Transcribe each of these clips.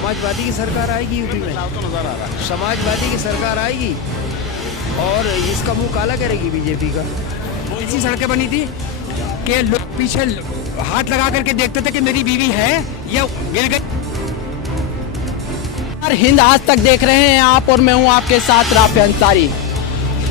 समाजवादी की सरकार आएगी यूपी में, समाजवादी की सरकार आएगी और इसका मुंह काला करेगी बीजेपी का। ऐसी सड़कें बनी थी कि लोग पीछे हाथ लगा करके देखते थे कि मेरी बीवी है या गिर गई। हिंद आज तक देख रहे हैं आप और मैं हूं आपके साथ राफे अंसारी।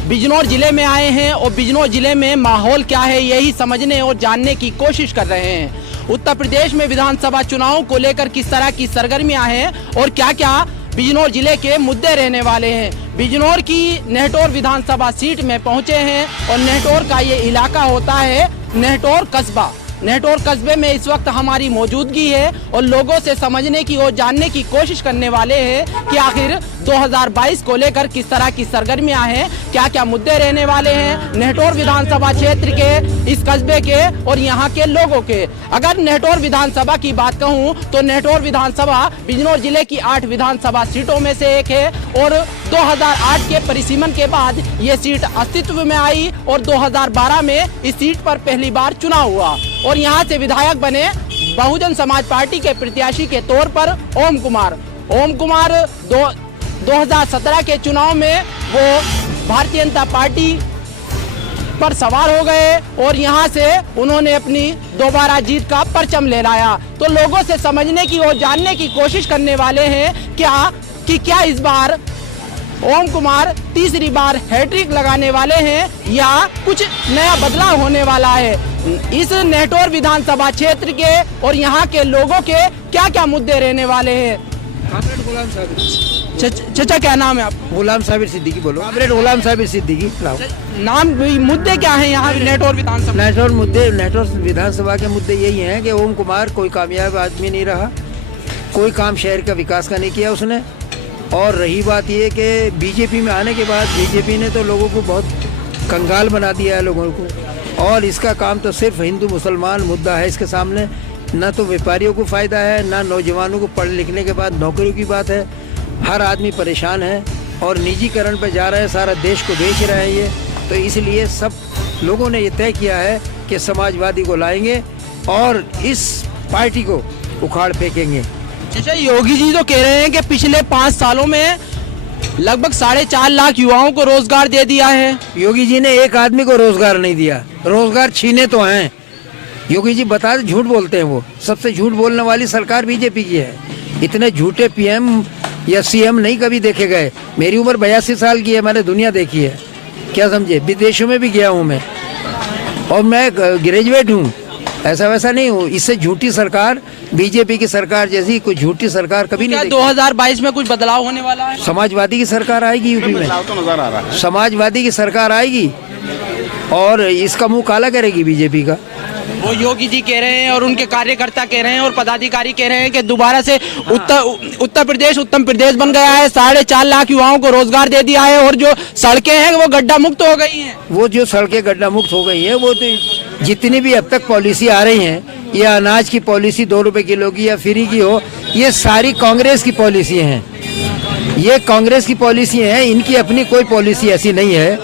बिजनौर जिले में आए हैं और बिजनौर जिले में माहौल क्या है यही समझने और जानने की कोशिश कर रहे हैं। उत्तर प्रदेश में विधानसभा चुनाव को लेकर किस तरह की सरगर्मियां हैं और क्या क्या बिजनौर जिले के मुद्दे रहने वाले हैं। बिजनौर की नेहटौर विधानसभा सीट में पहुंचे हैं और नेहटौर का ये इलाका होता है नेहटौर कस्बा। नेहटौर कस्बे में इस वक्त हमारी मौजूदगी है और लोगों से समझने की और जानने की कोशिश करने वाले हैं कि आखिर 2022 को लेकर किस तरह की सरगर्मियां हैं, क्या क्या मुद्दे रहने वाले हैं नेहटौर विधानसभा क्षेत्र के, इस कस्बे के और यहाँ के लोगों के। अगर नेहटौर विधानसभा की बात कहूँ तो नेहटौर विधानसभा बिजनौर जिले की 8 विधानसभा सीटों में से एक है और 2008 के परिसीमन के बाद ये सीट अस्तित्व में आई और 2012 में इस सीट पर पहली बार चुनाव हुआ और यहाँ से विधायक बने बहुजन समाज पार्टी के प्रत्याशी के तौर पर ओम कुमार। 2017 के चुनाव में वो भारतीय जनता पार्टी पर सवार हो गए और यहाँ से उन्होंने अपनी दोबारा जीत का परचम लहराया। तो लोगों से समझने की और जानने की कोशिश करने वाले हैं क्या इस बार ओम कुमार तीसरी बार हैट्रिक लगाने वाले हैं या कुछ नया बदलाव होने वाला है। इस नेहटौर विधानसभा क्षेत्र के और यहाँ के लोगों के क्या क्या मुद्दे रहने वाले हैं। गुलाम साबिर। चाचा क्या नाम है आप? गुलाम साबिर सिद्दीकी बोलो। गुलाम साबिर सिद्दीकी। नाम मुद्दे क्या हैं यहाँ नेहटौर विधानसभा? नेहटौर विधानसभा के मुद्दे यही हैं कि ओम कुमार कोई कामयाब आदमी नहीं रहा, कोई काम शहर का विकास का नहीं किया उसने। और रही बात ये कि बीजेपी में आने के बाद बीजेपी ने तो लोगों को बहुत कंगाल बना दिया है लोगों को, और इसका काम तो सिर्फ हिंदू मुसलमान मुद्दा है इसके सामने। ना तो व्यापारियों को फ़ायदा है, ना नौजवानों को पढ़ लिखने के बाद नौकरियों की बात है। हर आदमी परेशान है और निजीकरण पर जा रहा है, सारा देश को बेच रहे हैं ये। तो इसलिए सब लोगों ने ये तय किया है कि समाजवादी को लाएंगे और इस पार्टी को उखाड़ फेंकेंगे। अच्छा, योगी जी तो कह रहे हैं कि पिछले 5 सालों में लगभग 4.5 लाख युवाओं को रोजगार दे दिया है। योगी जी ने एक आदमी को रोजगार नहीं दिया, रोजगार छीने तो हैं। योगी जी बता दे, झूठ बोलते हैं वो। सबसे झूठ बोलने वाली सरकार बीजेपी की है। इतने झूठे पीएम या सीएम नहीं कभी देखे गए। मेरी उम्र 82 साल की है, मैंने दुनिया देखी है, क्या समझे। विदेशों में भी गया हूँ मैं और मैं ग्रेजुएट हूँ, ऐसा वैसा नहीं हूँ। इससे झूठी सरकार, बीजेपी की सरकार जैसी कोई झूठी सरकार कभी नहीं देखी। 2022 में कुछ बदलाव होने वाला है? समाजवादी की सरकार आएगी यूपी में, समाजवादी की सरकार आएगी और इसका मुंह काला करेगी बीजेपी का। वो योगी जी कह रहे हैं और उनके कार्यकर्ता कह रहे हैं और पदाधिकारी कह रहे हैं कि दोबारा से उत्तर प्रदेश उत्तम प्रदेश बन गया है, 4.5 लाख युवाओं को रोजगार दे दिया है और जो सड़कें हैं वो गड्ढा मुक्त हो गई हैं। वो जो सड़कें गड्ढा मुक्त हो गई हैं, वो तो जितनी भी अब तक पॉलिसी आ रही हैं, या अनाज की पॉलिसी 2 रुपए किलो की या फ्री की हो, ये सारी कांग्रेस की पॉलिसी हैं। ये कांग्रेस की पॉलिसी हैं, इनकी अपनी कोई पॉलिसी ऐसी नहीं है।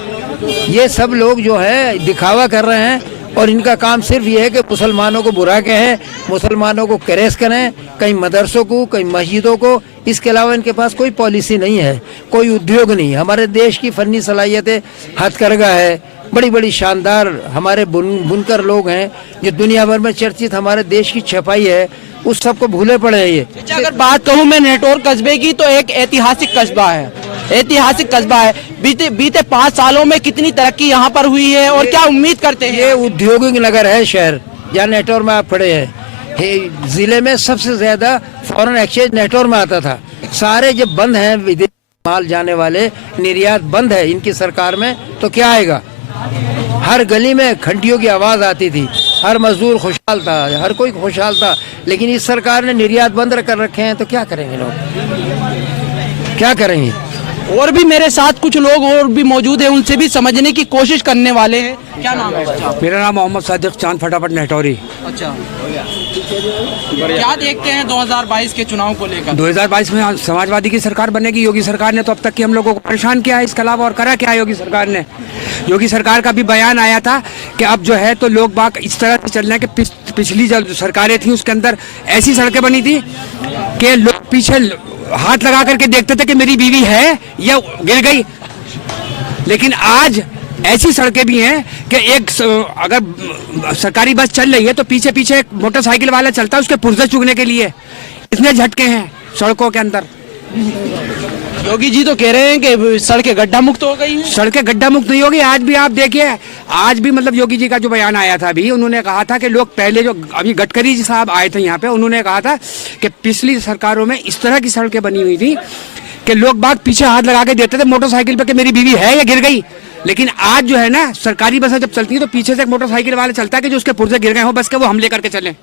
ये सब लोग जो है दिखावा कर रहे हैं और इनका काम सिर्फ ये है कि मुसलमानों को बुरा कहें, मुसलमानों को क्रेश करें, कहीं मदरसों को, कहीं मस्जिदों को। इसके अलावा इनके पास कोई पॉलिसी नहीं है, कोई उद्योग नहीं। हमारे देश की फन्नी सलाहियतें, हथकरघा है, बड़ी बड़ी शानदार हमारे बुनकर लोग हैं जो दुनिया भर में चर्चित, हमारे देश की छपाई है, उस सब को भूले पड़े हैं ये। अगर बात कहूँ मैं नेहटौर कस्बे की, तो एक ऐतिहासिक कस्बा है, ऐतिहासिक कस्बा है। बीते 5 सालों में कितनी तरक्की यहाँ पर हुई है और क्या उम्मीद करते हैं? ये औद्योगिक नगर है शहर, जहाँ नेहटौर में आप पड़े हैं। जिले में सबसे ज्यादा फॉरेन एक्सचेंज नेहटौर में आता था। सारे जब बंद हैं, विदेश माल जाने वाले, निर्यात बंद है इनकी सरकार में, तो क्या आएगा। हर गली में घंटियों की आवाज आती थी, हर मजदूर खुशहाल था, हर कोई खुशहाल था। लेकिन इस सरकार ने निर्यात बंद कर रखे हैं, तो क्या करेंगे लोग, क्या करेंगे। और भी मेरे साथ कुछ लोग और भी मौजूद हैं, उनसे भी समझने की कोशिश करने वाले हैं। क्या नाम है बच्चा? मेरा नाम मोहम्मद सादिक चांद फटाफट नेटौरी। अच्छा, क्या देखते हैं 2022 के चुनाव को लेकर? 2022 में समाजवादी की सरकार बनेगी। योगी सरकार ने तो अब तक की हम लोगों को परेशान किया है, इसके अलावा और करा क्या है योगी सरकार ने? योगी सरकार का भी बयान आया था कि अब जो है तो लोग बाग इस तरह से चल रहे हैं कि पिछली जो सरकारें थी उसके अंदर ऐसी सड़कें बनी थी कि लोग पीछे हाथ लगा करके देखते थे कि मेरी बीवी है या गिर गई। लेकिन आज ऐसी सड़कें भी हैं कि एक अगर सरकारी बस चल रही है तो पीछे पीछे एक मोटरसाइकिल वाला चलता है उसके पुर्जे चुगने के लिए। इतने झटके हैं सड़कों के अंदर। योगी जी तो कह रहे हैं कि सड़कें गड्ढा मुक्त हो गई हैं। सड़कें गड्ढा मुक्त नहीं होगी। आज भी आप देखिए, आज भी मतलब योगी जी का जो बयान आया था अभी, उन्होंने कहा था कि लोग पहले जो अभी गडकरी जी साहब आए थे यहाँ पे, उन्होंने कहा था कि पिछली सरकारों में इस तरह की सड़कें बनी हुई थी कि लोग बाग पीछे हाथ लगा के देते थे मोटरसाइकिल पे कि मेरी बीवी है या गिर गई। लेकिन आज जो है ना, सरकारी बसें जब चलती है तो पीछे से एक मोटरसाइकिल वाला चलता है कि जो उसके पुर्जे गिर गए हो बस के वो हमले करके चले।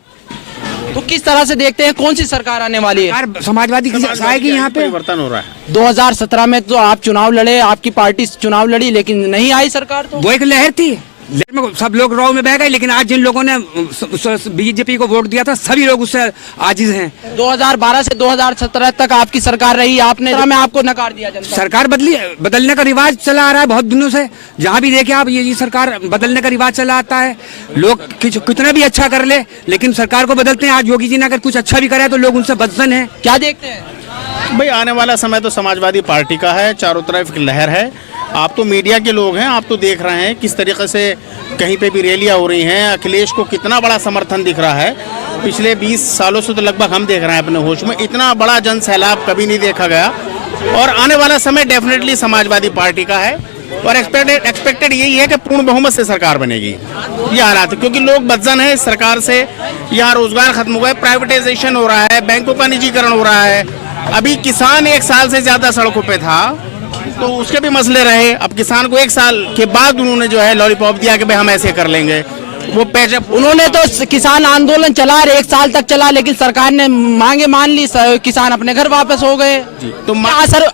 तो किस तरह से देखते हैं कौन सी सरकार आने वाली है? समाजवादी की आएगी यहाँ पे। परिवर्तन हो रहा है। 2017 में तो आप चुनाव लड़े, आपकी पार्टी चुनाव लड़ी, लेकिन नहीं आई सरकार। तो वो एक लहर थी, लहर में सब लोग रौ में बह गए। लेकिन आज जिन लोगों ने बीजेपी को वोट दिया था सभी लोग उससे आजिज हैं। 2012 से 2017 तक आपकी सरकार रही, आपने में आपको नकार दिया जनता। सरकार बदलने का रिवाज चला आ रहा है बहुत दिनों से। जहाँ भी देखे आप ये सरकार बदलने का रिवाज चला आता है। लोग कितना भी अच्छा कर ले लेकिन सरकार को बदलते हैं। आज योगी जी ने अगर कुछ अच्छा भी करा है तो लोग उनसे बदजन है। क्या देखते हैं भाई, आने वाला समय तो समाजवादी पार्टी का है, चारों तरफ एक लहर है। आप तो मीडिया के लोग हैं, आप तो देख रहे हैं किस तरीके से कहीं पे भी रैलियां हो रही हैं। अखिलेश को कितना बड़ा समर्थन दिख रहा है। पिछले 20 सालों से तो लगभग हम देख रहे हैं अपने होश में, इतना बड़ा जन सैलाब कभी नहीं देखा गया। और आने वाला समय डेफिनेटली समाजवादी पार्टी का है और एक्सपेक्टेड यही है कि पूर्ण बहुमत से सरकार बनेगी। ये हालात है क्योंकि लोग बदजन है इस सरकार से। यहाँ रोजगार खत्म हुआ है, प्राइवेटाइजेशन हो रहा है, बैंकों का निजीकरण हो रहा है। अभी किसान 1 साल से ज्यादा सड़कों पे था तो उसके भी मसले रहे। अब किसान को 1 साल के बाद उन्होंने जो है लॉलीपॉप दिया कि भाई हम ऐसे कर लेंगे। वो पैसे उन्होंने तो किसान आंदोलन चला 1 साल तक चला, लेकिन सरकार ने मांगे मान ली, किसान अपने घर वापस हो गए। तो असर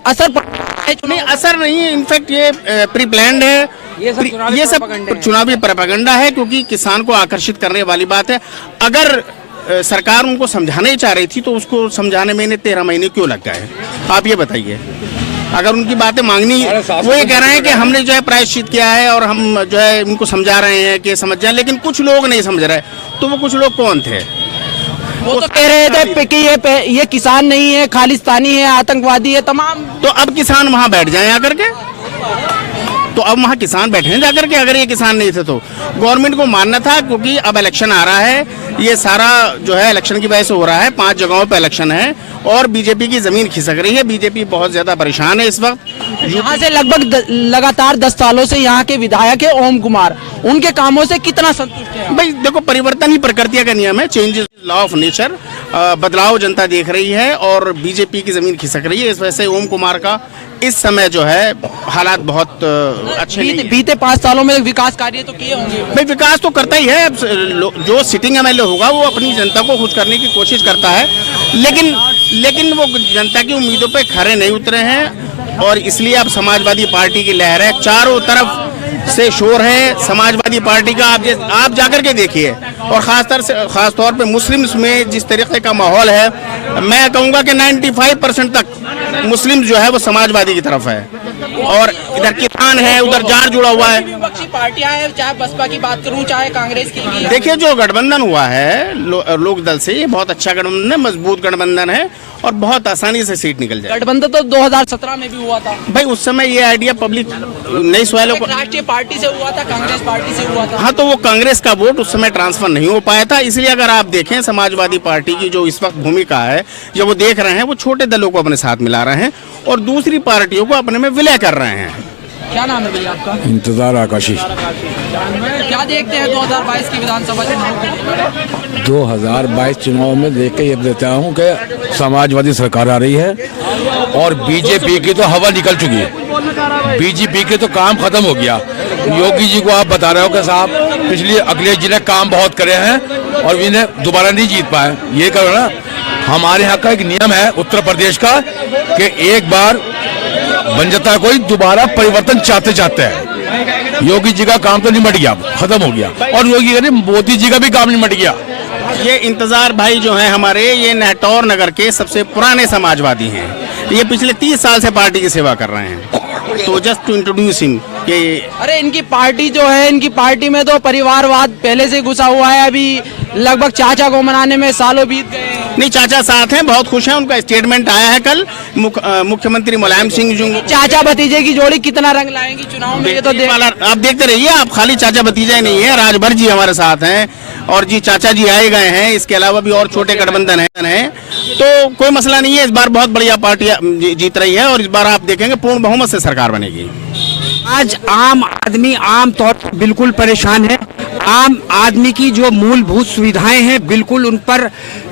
नहीं, असर नहीं है। इनफैक्ट ये प्री प्लान्ड है। ये सब चुनावी प्रोपेगेंडा है क्योंकि किसान को आकर्षित करने वाली बात है। अगर सरकार उनको समझाना ही चाह रही थी तो उसको समझाने में 13 महीने क्यों लग गए? आप ये बताइए। अगर उनकी बातें मांगनी, वो ये कह रहे हैं कि हमने जो है प्रायश्चित किया है और हम जो है इनको समझा रहे हैं कि समझ जाए, लेकिन कुछ लोग नहीं समझ रहे। तो वो कुछ लोग कौन थे? वो तो कह रहे थे कि ये किसान नहीं है, खालिस्तानी है, आतंकवादी है, तमाम। तो अब किसान वहाँ बैठ जाए आकर के, तो अब वहाँ किसान बैठे हैं जाकर के। अगर ये किसान नहीं थे तो गवर्नमेंट को मानना था क्योंकि अब इलेक्शन आ रहा है। ये सारा जो है इलेक्शन की वजह से हो रहा है। 5 जगहों पे इलेक्शन है और बीजेपी की जमीन खिसक रही है। बीजेपी बहुत ज्यादा परेशान है इस वक्त। यहाँ से लगभग लगातार 10 सालों से यहाँ के विधायक है ओम कुमार, उनके कामों से कितना संतुष्ट है? भाई देखो, परिवर्तन ही प्रकृति का नियम है। Change is law of nature. बदलाव जनता देख रही है और बीजेपी की जमीन खिसक रही है। इस वजह से ओम कुमार का इस समय जो है हालात बहुत अच्छे नहीं हैं। बीते 5 सालों में विकास कार्य तो किए होंगे। भाई विकास तो करता ही है। जो सिटिंग एमएलए होगा वो अपनी जनता को खुश करने की कोशिश करता है, लेकिन वो जनता की उम्मीदों पे खरे नहीं उतरे हैं। और इसलिए अब समाजवादी पार्टी की लहर है, चारों तरफ से शोर है समाजवादी पार्टी का। आप जाकर के देखिए। और खास तौर पे मुस्लिम्स में जिस तरीके का माहौल है, मैं कहूँगा कि 95% तक मुस्लिम जो है वो समाजवादी की तरफ है। और इधर किसान है, उधर जाट जुड़ा हुआ है। विपक्षी पार्टियां हैं, चाहे बसपा की बात करूं चाहे कांग्रेस की। देखिए, जो गठबंधन हुआ है लोक दल से, ये बहुत अच्छा गठबंधन है, मजबूत गठबंधन है और बहुत आसानी से सीट निकल जाए। गठबंधन तो 2017 में भी हुआ था भाई। उस समय ये आइडिया पब्लिक नहीं सवालों को राष्ट्रीय पार्टी से हुआ था, कांग्रेस पार्टी से हुआ था। हाँ, तो वो कांग्रेस का वोट उस समय ट्रांसफर नहीं हो पाया था। इसलिए अगर आप देखें समाजवादी पार्टी की जो इस वक्त भूमिका है, जो वो देख रहे हैं, वो छोटे दलों को अपने साथ मिला रहे हैं और दूसरी पार्टियों को अपने में विलय कर रहे हैं। क्या नाम है भैया आपका? इंतजार आकाशी। क्या देखते हैं 2022 की विधानसभा चुनाव? 2022 चुनाव में देख के ये देता हूँ कि समाजवादी सरकार आ रही है और बीजेपी की तो हवा निकल चुकी है। बीजेपी के तो काम खत्म हो गया। योगी जी को आप बता रहे हो कि साहब पिछले अखिलेश जी ने काम बहुत करे हैं और इन्हें दोबारा नहीं जीत पाए। ये करो ना, हमारे यहाँ का एक नियम है उत्तर प्रदेश का कि एक बार बन जाता है कोई दोबारा परिवर्तन चाहते चाहते हैं। योगी जी का काम तो निमट गया, खत्म हो गया, और योगी का नहीं, मोदी जी का भी काम निमट गया। ये इंतजार भाई जो हैं हमारे, ये नेहटौर नगर के सबसे पुराने समाजवादी हैं। ये पिछले 30 साल से पार्टी की सेवा कर रहे हैं। तो जस्ट टू इंट्रोड्यूस हिम कि अरे इनकी पार्टी जो है, इनकी पार्टी में तो परिवारवाद पहले से घुसा हुआ है। अभी लगभग चाचा को मनाने में सालों बीत गए। नहीं, चाचा साथ हैं, बहुत खुश हैं। उनका स्टेटमेंट आया है कल। मुख्यमंत्री मुलायम सिंह जो चाचा भतीजे की जोड़ी कितना रंग लाएंगी चुनाव में, ये तो देख। आप देखते रहिए। आप खाली चाचा भतीजा ही नहीं है, राजभर जी हमारे साथ हैं और जी चाचा जी आए गए हैं। इसके अलावा भी और छोटे गठबंधन हैं, तो कोई मसला नहीं है। इस बार बहुत बढ़िया पार्टी जीत रही है और इस बार आप देखेंगे पूर्ण बहुमत से सरकार बनेगी। आज आम आदमी आम तौर पर बिल्कुल परेशान है। आम आदमी की जो मूलभूत सुविधाएं हैं, बिल्कुल उन पर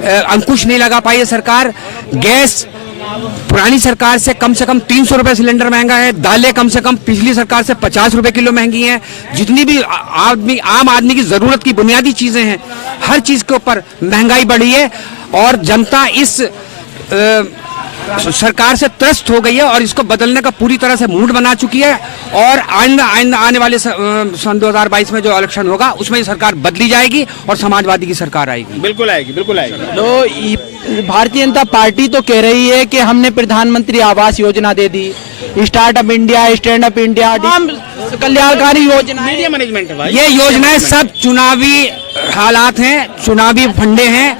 अंकुश नहीं लगा पाई है सरकार। गैस पुरानी सरकार से कम 300 रुपए सिलेंडर महंगा है। दालें कम से कम पिछली सरकार से 50 रुपए किलो महंगी हैं। जितनी भी आम आदमी की जरूरत की बुनियादी चीजें हैं, हर चीज के ऊपर महंगाई बढ़ी है और जनता इस सरकार से त्रस्त हो गई है और इसको बदलने का पूरी तरह से मूड बना चुकी है। और आने वाले सन 2022 में जो इलेक्शन होगा उसमें ये सरकार बदली जाएगी और समाजवादी की सरकार आएगी। बिल्कुल आएगी, बिल्कुल आएगी। तो भारतीय जनता पार्टी तो कह रही है कि हमने प्रधानमंत्री आवास योजना दे दी, startup India, stand up India, कल्याणकारी योजना, मीडिया मैनेजमेंट है भाई। ये योजनाएं सब चुनावी हालात हैं, चुनावी फंडे हैं।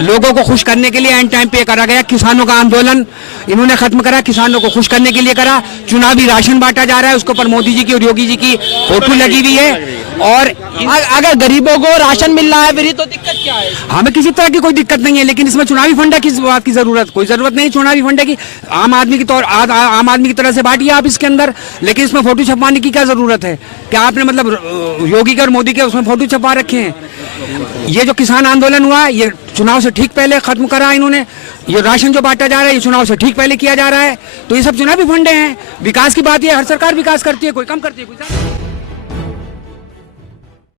लोगों को खुश करने के लिए एंड टाइम पे करा गया। किसानों का आंदोलन इन्होंने खत्म करा, किसानों को खुश करने के लिए करा। चुनावी राशन बांटा जा रहा है, उसके ऊपर मोदी जी की और योगी जी की फोटो लगी हुई है। और अगर गरीबों को राशन मिल रहा है फिर तो दिक्कत क्या है? हमें किसी तरह की कोई दिक्कत नहीं है, लेकिन इसमें चुनावी फंडा किस बात की जरूरत? कोई जरूरत नहीं चुनावी फंडे की। आम आदमी की तरह से बांटिए आप इसके अंदर, लेकिन इसमें फोटो छपवाने की क्या जरूरत है? क्या आपने मतलब योगी के और मोदी के उसमें फोटो छपवा रखे हैं? ये जो किसान आंदोलन हुआ, ये चुनाव से ठीक पहले खत्म करा इन्होंने। ये राशन जो बांटा जा रहा है, ये चुनाव से ठीक पहले किया जा रहा है। तो ये सब चुनावी फंडे हैं। विकास की बात, ये हर सरकार विकास करती है, कोई कम करती है, कोई ज्यादा।